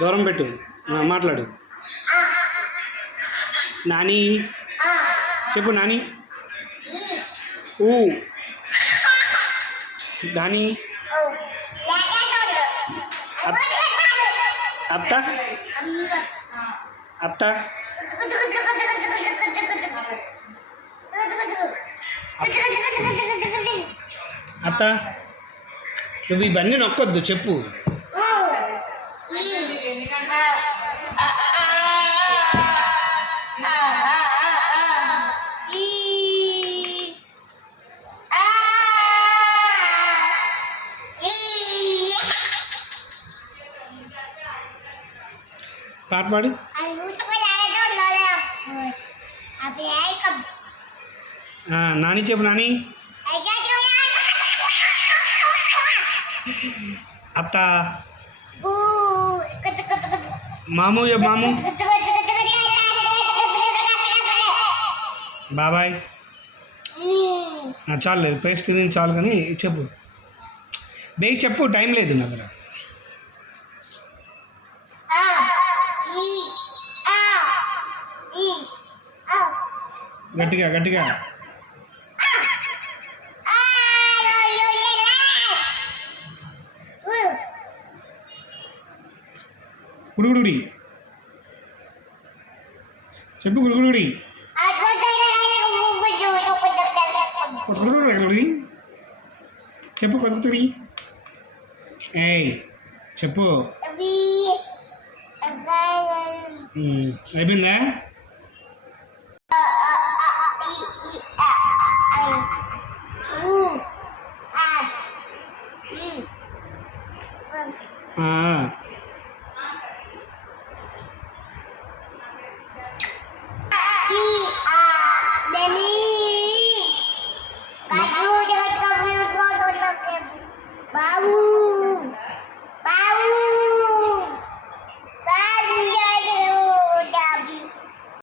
దూరం పెట్టు మాట్లాడు. నాని చెప్పు. నాని ఊ. నాని అత్త అత్త అత్త. నువ్వు ఇవన్నీ నొక్కొద్దు, చెప్పు. పాట పాడు. నాని చెప్పు. నాని అత్త. మాము చెప్పు. మాము. బాబాయ్. చాలు, లేదు పేస్ట్ తిని చాలు, కానీ చెప్పు. బే చెప్పు, టైం లేదు నా దగ్గర. గట్టిగా గట్టిగా. గుడుగుడి చెప్పు. గుడుగుడి చెప్పు. కొత్త తుడి. ఏయ్ చెప్పు. అయిపోయిందా?